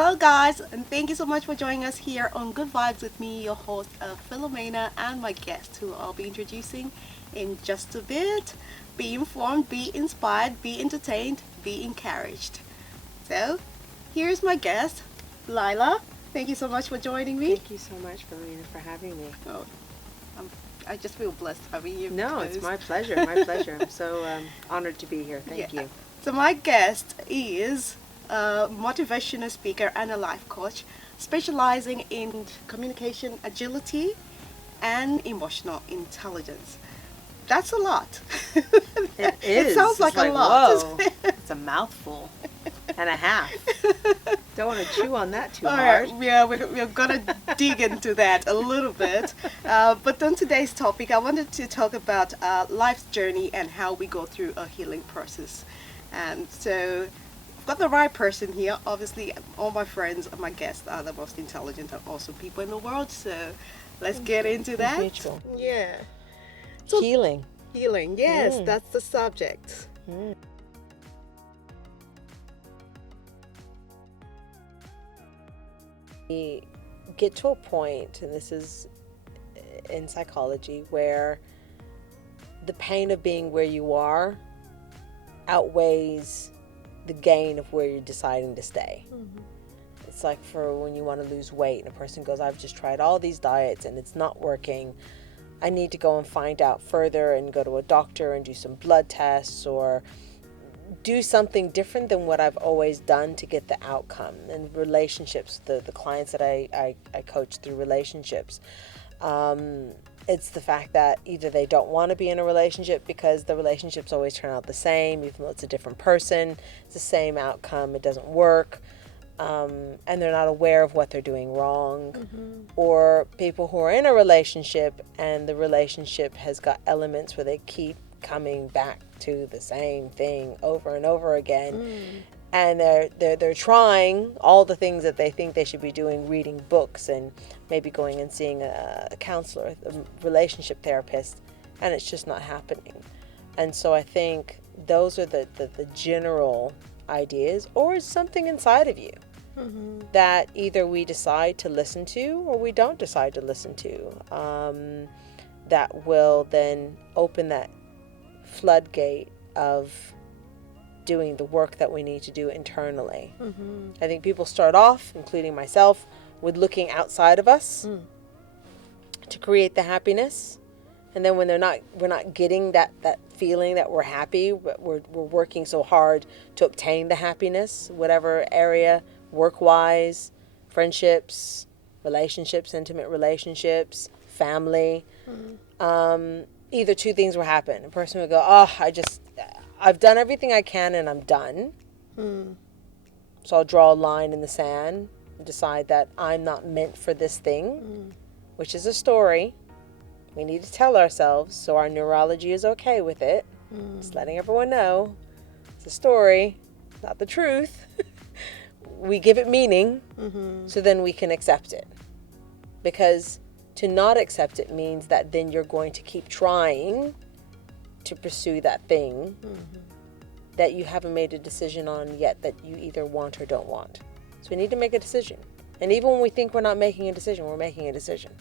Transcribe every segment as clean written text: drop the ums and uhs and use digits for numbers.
Hello, guys, and thank you so much for joining us here on Good Vibes with me, your host, Philomena, and my guest, who I'll be introducing in just a bit. Be informed, be inspired, be entertained, be encouraged. So, here's my guest, Laila. Thank you so much for joining me. Thank you so much, Philomena, for having me. Oh, I just feel blessed having you. No, it's my pleasure. My pleasure. I'm so honored to be here. Thank you. So, my guest is a motivational speaker and a life coach specializing in communication agility and emotional intelligence. That's a lot. It is. It sounds like a lot. Whoa, it's a mouthful and a half. Don't want to chew on that too All hard. right, yeah, we're going to dig into that a little bit. But on today's topic, I wanted to talk about life's journey and how we go through a healing process. And so I've got the right person here. Obviously, all my friends and my guests are the most intelligent and awesome people in the world. So let's get into that. Mutual. Yeah. So, Healing. healing, yes, that's the subject. We get to a point, and this is in psychology, where the pain of being where you are outweighs the gain of where you're deciding to stay. It's like for when you want to lose weight and a person goes, I've just tried all these diets and it's not working. I need to go and find out further and go to a doctor and do some blood tests or do something different than what I've always done to get the outcome. And relationships, the clients that I coach through relationships, it's the fact that either they don't want to be in a relationship because the relationships always turn out the same, even though it's a different person, it's the same outcome, it doesn't work, and they're not aware of what they're doing wrong. Or people who are in a relationship and the relationship has got elements where they keep coming back to the same thing over and over again. And they're trying all the things that they think they should be doing, reading books and maybe going and seeing a counselor, a relationship therapist, and it's just not happening. And so I think those are the general ideas, or it's something inside of you that either we decide to listen to or we don't decide to listen to, that will then open that floodgate of doing the work that we need to do internally. I think people start off, including myself, with looking outside of us to create the happiness, and then when we're not getting that feeling that we're happy, we're working so hard to obtain the happiness, whatever area, work-wise, friendships, relationships, intimate relationships, family. Either two things will happen. A person would go, I've done everything I can and I'm done. So I'll draw a line in the sand and decide that I'm not meant for this thing, which is a story we need to tell ourselves so our neurology is okay with it. Just letting everyone know it's a story, not the truth. We give it meaning so then we can accept it. Because to not accept it means that then you're going to keep trying to pursue that thing that you haven't made a decision on yet that you either want or don't want. So we need to make a decision. And even when we think we're not making a decision, we're making a decision.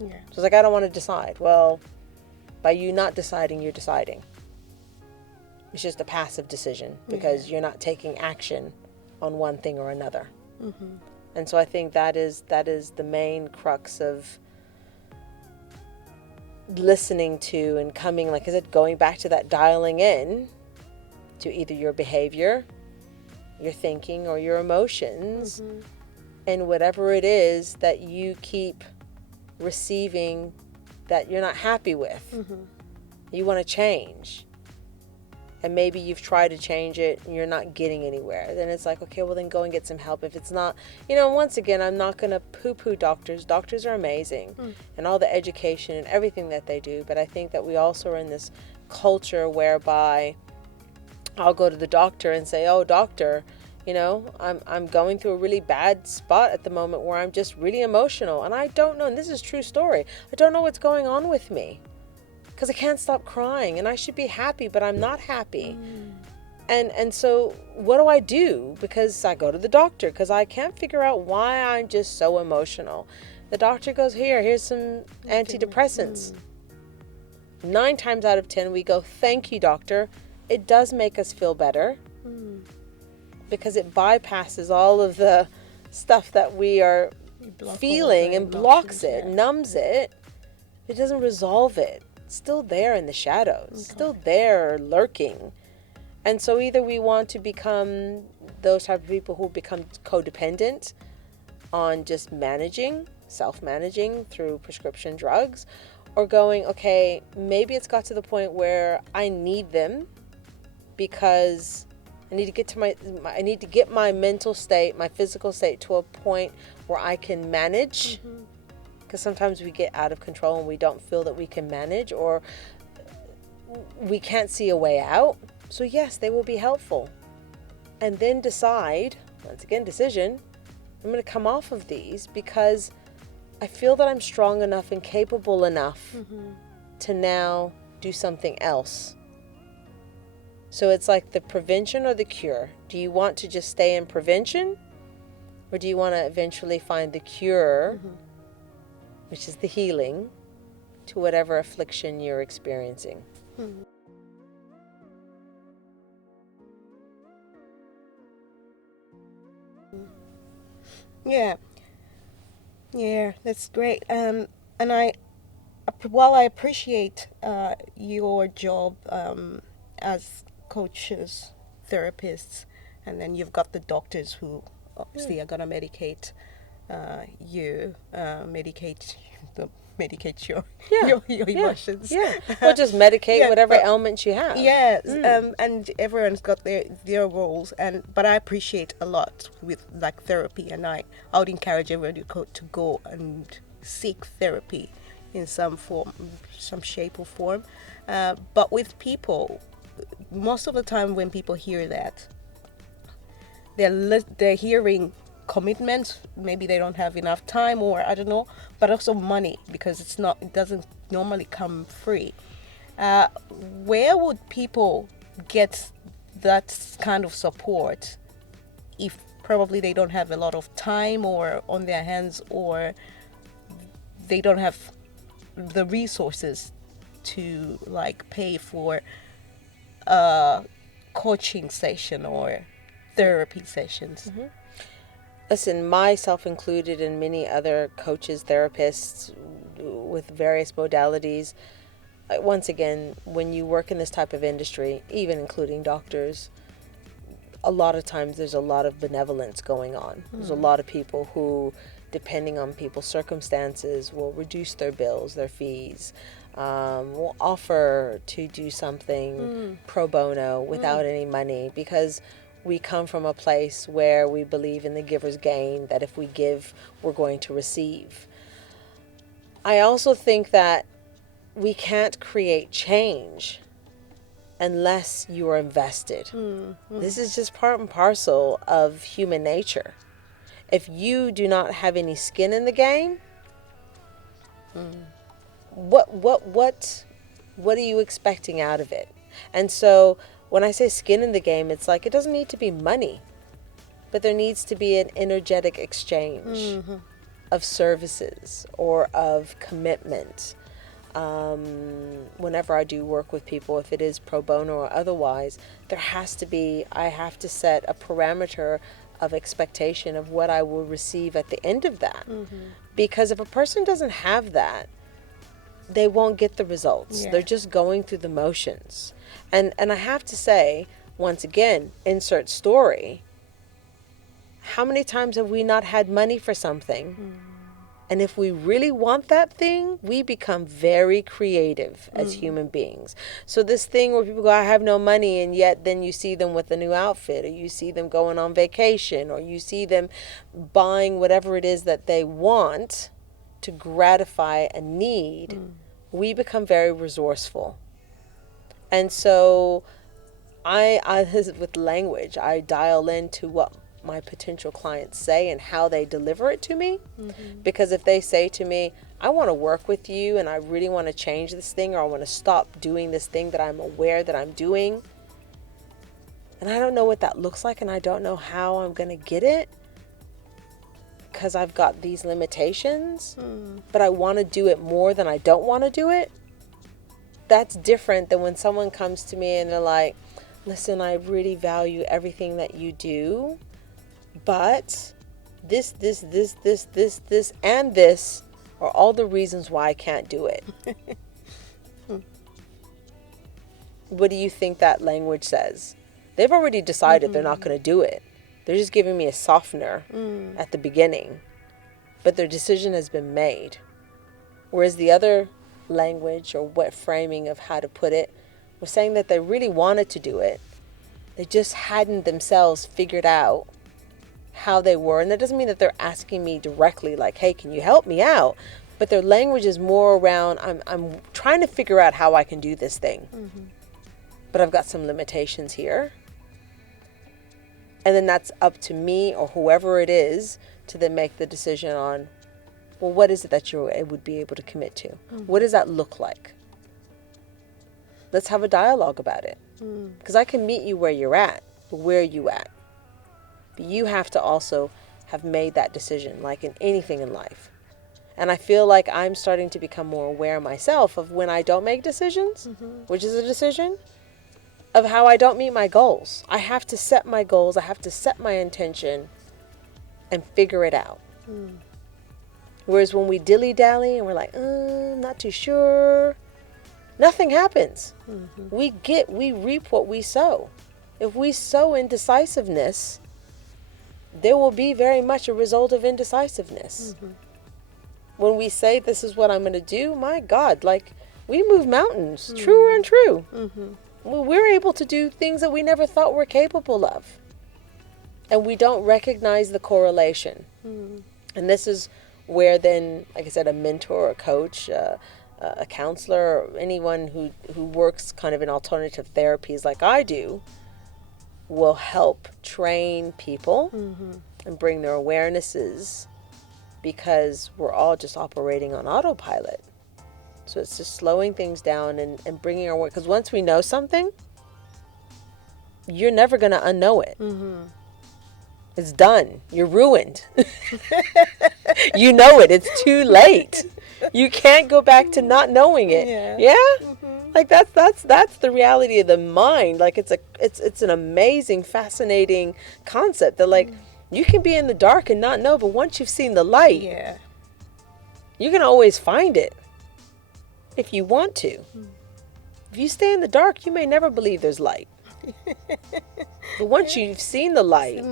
Yeah. So it's like, I don't want to decide. Well, by you not deciding, you're deciding. It's just a passive decision because you're not taking action on one thing or another. And so I think that is the main crux of listening to and coming, like I said, going back to that dialing in to either your behavior, your thinking, or your emotions, and whatever it is that you keep receiving that you're not happy with. You want to change. And maybe you've tried to change it and you're not getting anywhere. Then it's like, okay, well then go and get some help. If it's not, once again, I'm not going to poo-poo doctors. Doctors are amazing and all the education and everything that they do. But I think that we also are in this culture whereby I'll go to the doctor and say, oh, doctor, I'm going through a really bad spot at the moment where I'm just really emotional. And I don't know, and this is a true story, I don't know what's going on with me. Because I can't stop crying and I should be happy, but I'm not happy. And so what do I do? Because I go to the doctor because I can't figure out why I'm just so emotional. The doctor goes, here's some antidepressants. 9 times out of 10 we go, thank you, doctor. It does make us feel better because it bypasses all of the stuff that we are feeling and blocks it, numbs it. It doesn't resolve it. It's still there in the shadows, still there lurking. And so either we want to become those type of people who become codependent on just self-managing through prescription drugs, or going, okay, maybe it's got to the point where I need them because I need to get my mental state, my physical state to a point where I can manage. Because sometimes we get out of control and we don't feel that we can manage, or we can't see a way out. So yes, they will be helpful. And then decide, once again, decision, I'm going to come off of these because I feel that I'm strong enough and capable enough to now do something else. So it's like the prevention or the cure. Do you want to just stay in prevention? Or do you want to eventually find the cure, which is the healing, to whatever affliction you're experiencing? Yeah, that's great. And while I appreciate your job as coaches, therapists, and then you've got the doctors who obviously are gonna medicate medicate your emotions. Or just medicate whatever ailments you have. Yes, and everyone's got their roles, but I appreciate a lot with like therapy, and I would encourage everyone to go and seek therapy in some form, some shape or form. But with people, most of the time when people hear that, they're hearing commitment. Maybe they don't have enough time, or I don't know, but also money, because it doesn't normally come free. Where would people get that kind of support if probably they don't have a lot of time or on their hands, or they don't have the resources to like pay for a coaching session or therapy sessions? Listen, myself included, and many other coaches, therapists with various modalities. Once again, when you work in this type of industry, even including doctors, a lot of times there's a lot of benevolence going on. There's a lot of people who, depending on people's circumstances, will reduce their bills, their fees, will offer to do something pro bono without any money, because we come from a place where we believe in the giver's gain, that if we give, we're going to receive. I also think that we can't create change unless you are invested. This is just part and parcel of human nature. If you do not have any skin in the game, what are you expecting out of it? And so when I say skin in the game, it's like it doesn't need to be money, but there needs to be an energetic exchange of services or of commitment. Whenever I do work with people, if it is pro bono or otherwise, I have to set a parameter of expectation of what I will receive at the end of that. Because if a person doesn't have that, they won't get the results. They're just going through the motions. And I have to say, once again, insert story, how many times have we not had money for something? And if we really want that thing, we become very creative as human beings. So this thing where people go, I have no money, and yet then you see them with a new outfit, or you see them going on vacation, or you see them buying whatever it is that they want to gratify a need, we become very resourceful. And so I with language, I dial into what my potential clients say and how they deliver it to me. Because if they say to me, I want to work with you and I really want to change this thing, or I want to stop doing this thing that I'm aware that I'm doing, And I don't know what that looks like, and I don't know how I'm going to get it because I've got these limitations, but I want to do it more than I don't want to do it. That's different than when someone comes to me and they're like, listen, I really value everything that you do, but this, and this are all the reasons why I can't do it. What do you think that language says? They've already decided they're not going to do it. They're just giving me a softener at the beginning, but their decision has been made. Whereas the other language, or what framing of how to put it, was saying that they really wanted to do it. They just hadn't themselves figured out how they were. And that doesn't mean that they're asking me directly like, hey, can you help me out? But their language is more around, I'm trying to figure out how I can do this thing. But I've got some limitations here. And then that's up to me or whoever it is to then make the decision on, well, what is it that you would be able to commit to? What does that look like? Let's have a dialogue about it. Because I can meet you where you're at, but where are you at? But you have to also have made that decision, like in anything in life. And I feel like I'm starting to become more aware myself of when I don't make decisions, which is a decision, of how I don't meet my goals. I have to set my goals. I have to set my intention and figure it out. Whereas when we dilly-dally and we're like, not too sure, nothing happens. We reap what we sow. If we sow indecisiveness, there will be very much a result of indecisiveness. When we say this is what I'm going to do, my God, like we move mountains, true or untrue. We're able to do things that we never thought we're capable of. And we don't recognize the correlation. And this is where then, like I said, a mentor, a coach, a counselor, or anyone who works kind of in alternative therapies like I do, will help train people and bring their awarenesses, because we're all just operating on autopilot. So it's just slowing things down and bringing our work. Because once we know something, you're never going to unknow it. It's done. You're ruined. You know it. It's too late. You can't go back to not knowing it. Yeah? Like that's the reality of the mind. Like it's an amazing, fascinating concept that like you can be in the dark and not know, but once you've seen the light, you can always find it. If you want to. If you stay in the dark, you may never believe there's light. But once you've seen the light,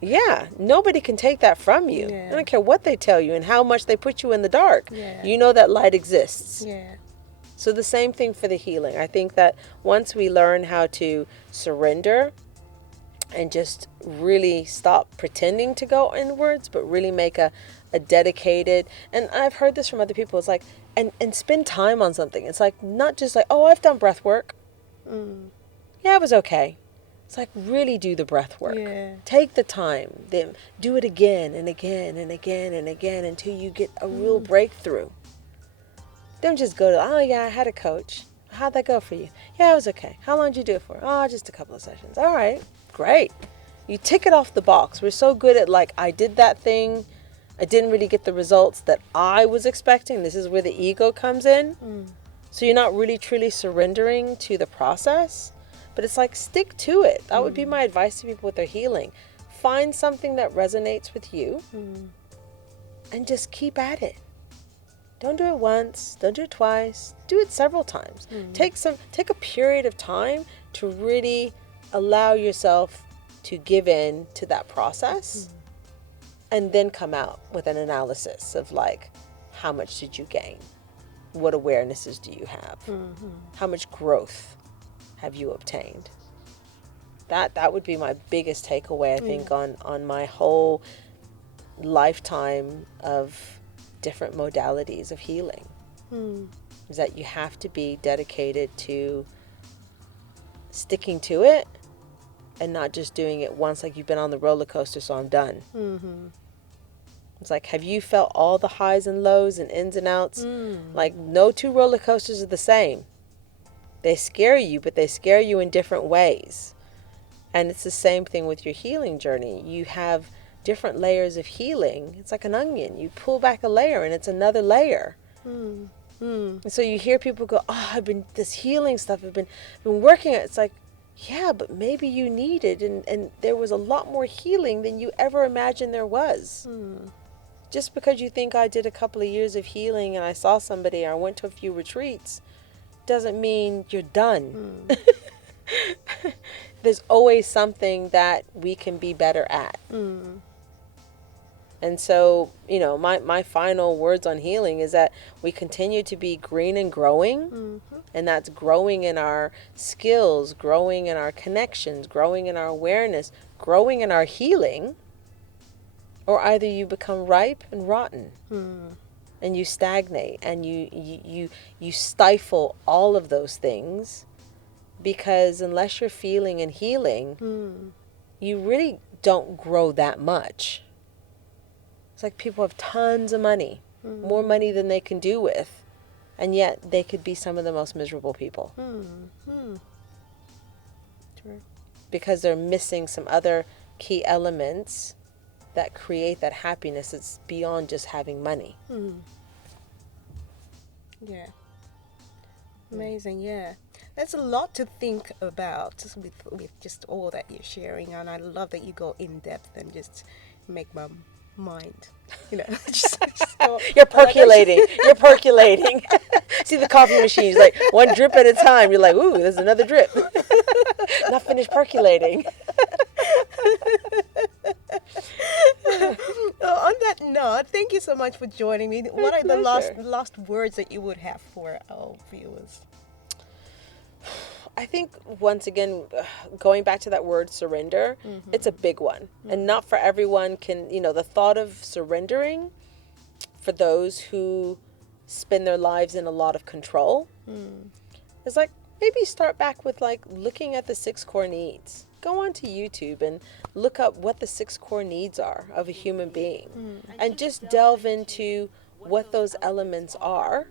yeah, nobody can take that from you. I don't care what they tell you and how much they put you in the dark. You know that light exists. So the same thing for the healing. I think that once we learn how to surrender and just really stop pretending to go inwards, but really make a dedicated, and I've heard this from other people, it's like, and spend time on something. It's like, not just like, oh, I've done breath work. Yeah, it was okay. It's like, really do the breath work. Take the time. Then do it again and again and again and again until you get a real breakthrough. Don't just go to, oh yeah, I had a coach. How'd that go for you? Yeah, it was okay. How long did you do it for? Oh, just a couple of sessions. All right, great. You tick it off the box. We're so good at like, I did that thing. I didn't really get the results that I was expecting. This is where the ego comes in. So you're not really truly surrendering to the process. But it's like, stick to it. That would be my advice to people with their healing. Find something that resonates with you and just keep at it. Don't do it once. Don't do it twice. Do it several times. Take a period of time to really allow yourself to give in to that process. And then come out with an analysis of like, how much did you gain? What awarenesses do you have? How much growth have you obtained? That would be my biggest takeaway, I think, on my whole lifetime of different modalities of healing. Is that you have to be dedicated to sticking to it and not just doing it once, like you've been on the roller coaster, so I'm done. It's like, have you felt all the highs and lows and ins and outs? Like, no two roller coasters are the same. They scare you, but they scare you in different ways. And it's the same thing with your healing journey. You have different layers of healing. It's like an onion. You pull back a layer and it's another layer. And so you hear people go, oh, I've been this healing stuff, I've been working on it. It's like, yeah, but maybe you needed, and there was a lot more healing than you ever imagined there was. Just because you think I did a couple of years of healing and I saw somebody or I went to a few retreats doesn't mean you're done. There's always something that we can be better at. And so, you know, my final words on healing is that we continue to be green and growing. And that's growing in our skills, growing in our connections, growing in our awareness, growing in our healing. Or either you become ripe and rotten. And you stagnate and you stifle all of those things, because unless you're feeling and healing, you really don't grow that much. It's like people have tons of money, more money than they can do with, and yet they could be some of the most miserable people. True. Because they're missing some other key elements that create that happiness that's beyond just having money. Yeah. Amazing, yeah. There's a lot to think about with just all that you're sharing, and I love that you go in depth and just make my mind, you know, just go, You're percolating. You're percolating. See the coffee machine. It's like one drip at a time. You're like, ooh, there's another drip. Not finished percolating. On that note, thank you so much for joining me. What are the last words that you would have for our viewers? I think, once again, going back to that word surrender, it's a big one. And not for everyone can, you know, the thought of surrendering, for those who spend their lives in a lot of control, is like, maybe start back with like looking at the 6 core needs. Go onto YouTube and look up what the 6 core needs are of a human being. And just delve into what those elements are,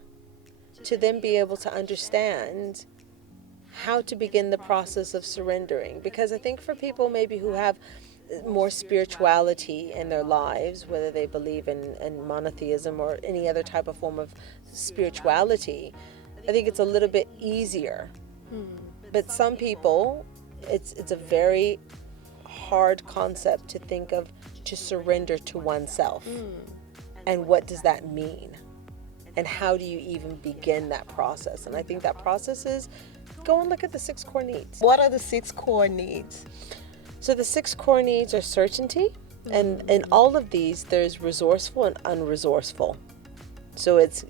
to then be able to understand how to begin the process of surrendering. Because I think for people maybe who have more spirituality in their lives, whether they believe in monotheism or any other type of form of spirituality, I think it's a little bit easier. But some people, it's a very hard concept to think of, to surrender to oneself. And what does that mean? And how do you even begin that process? And I think that process is, go and look at the 6 core needs. What are the 6 core needs? So the 6 core needs are certainty. And in all of these, there's resourceful and unresourceful. So it's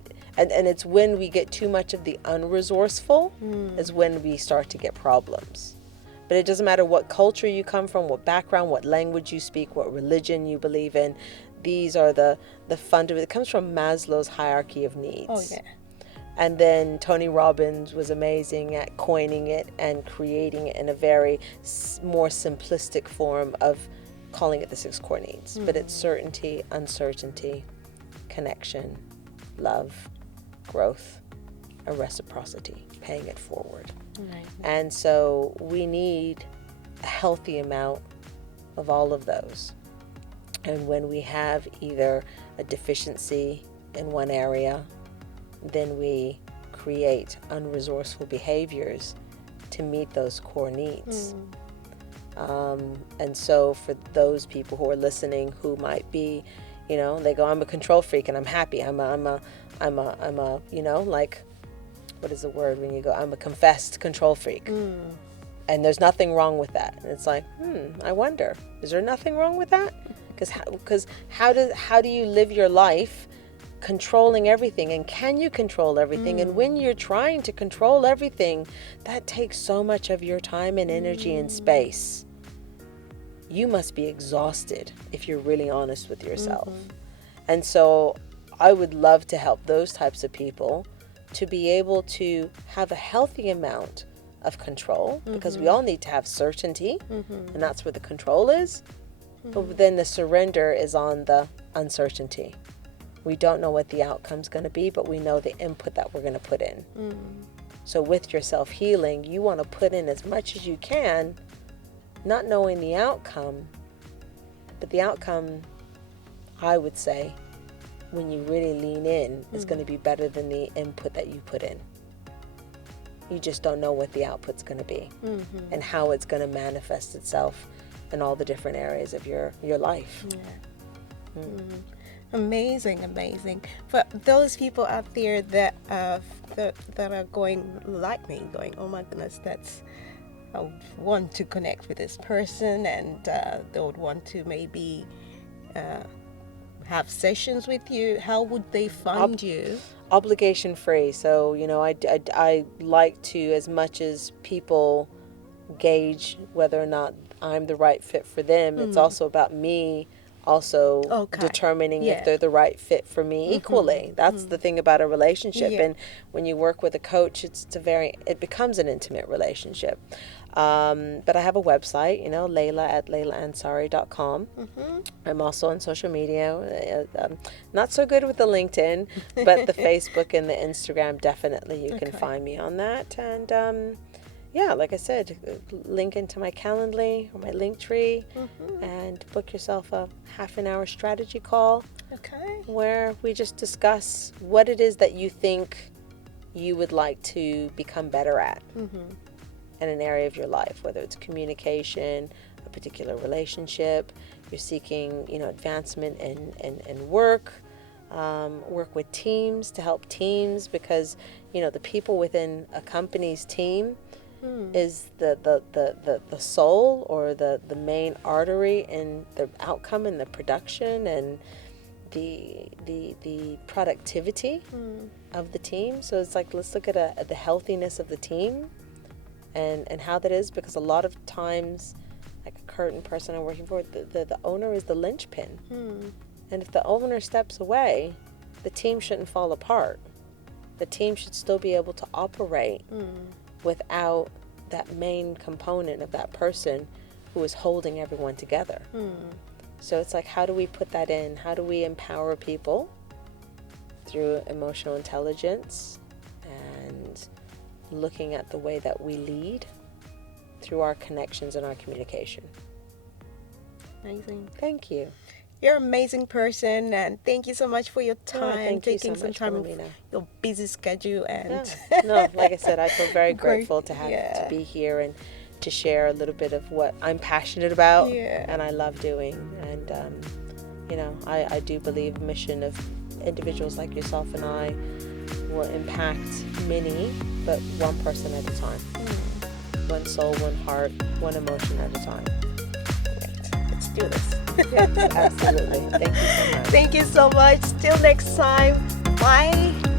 when we get too much of the unresourceful is when we start to get problems. But it doesn't matter what culture you come from, what background, what language you speak, what religion you believe in. These are the fundamental. It comes from Maslow's hierarchy of needs. Oh, yeah. And then Tony Robbins was amazing at coining it and creating it in a very more simplistic form of calling it the 6 core needs. But it's certainty, uncertainty, connection, love, growth, and reciprocity, paying it forward. Right. And so we need a healthy amount of all of those. And when we have either a deficiency in one area, then we create unresourceful behaviors to meet those core needs. And so for those people who are listening who might be, you know, they go, I'm a control freak and I'm happy. I'm a, you know, like, what is the word when you go, I'm a confessed control freak. And there's nothing wrong with that. And it's like, I wonder, is there nothing wrong with that? Because how do you live your life controlling everything? And can you control everything? And when you're trying to control everything, that takes so much of your time and energy and space. You must be exhausted if you're really honest with yourself. And so I would love to help those types of people to be able to have a healthy amount of control, because we all need to have certainty, and that's where the control is. But then the surrender is on the uncertainty. We don't know what the outcome's going to be, but we know the input that we're going to put in. So with your self-healing, you want to put in as much as you can not knowing the outcome, but the outcome, I would say, when you really lean in, is going to be better than the input that you put in. You just don't know what the output's going to be and how it's going to manifest itself in all the different areas of your life. Yeah. Amazing. For those people out there that are going like me, going, oh my goodness, I would want to connect with this person, and they would want to maybe have sessions with you. How would they find you? Obligation free. So, I like to, as much as people gauge whether or not I'm the right fit for them, it's also about me also determining if they're the right fit for me equally. That's the thing about a relationship. And when you work with a coach, it becomes an intimate relationship. But I have a website, Laila at LailaAnsarei.com. I'm also on social media. Not so good with the LinkedIn, but the Facebook and the Instagram, definitely you can find me on that. And like I said, link into my Calendly or my Linktree and book yourself a half an hour strategy call where we just discuss what it is that you think you would like to become better at in an area of your life, whether it's communication, a particular relationship, you're seeking, advancement in work with teams to help teams, because, the people within a company's team is the soul or the main artery in the outcome and the production and the productivity of the team. So it's like, let's look at the healthiness of the team and how that is, because a lot of times, like a current person I'm working for, the owner is the linchpin. And if the owner steps away, the team shouldn't fall apart. The team should still be able to operate without that main component of that person who is holding everyone together. So it's like, how do we put that in? How do we empower people through emotional intelligence and looking at the way that we lead through our connections and our communication? Amazing. Thank you. You're an amazing person, and thank you so much for your time, thank you so taking some much, time Philomena. of your busy schedule. And No, like I said, I feel very grateful to have Yeah. to be here and to share a little bit of what I'm passionate about Yeah. and I love doing. And I do believe the mission of individuals like yourself and I will impact many, but one person at a time. One soul, one heart, one emotion at a time. Great. Let's do this. Yes, absolutely. Thank you so much. Thank you so much. Till next time. Bye.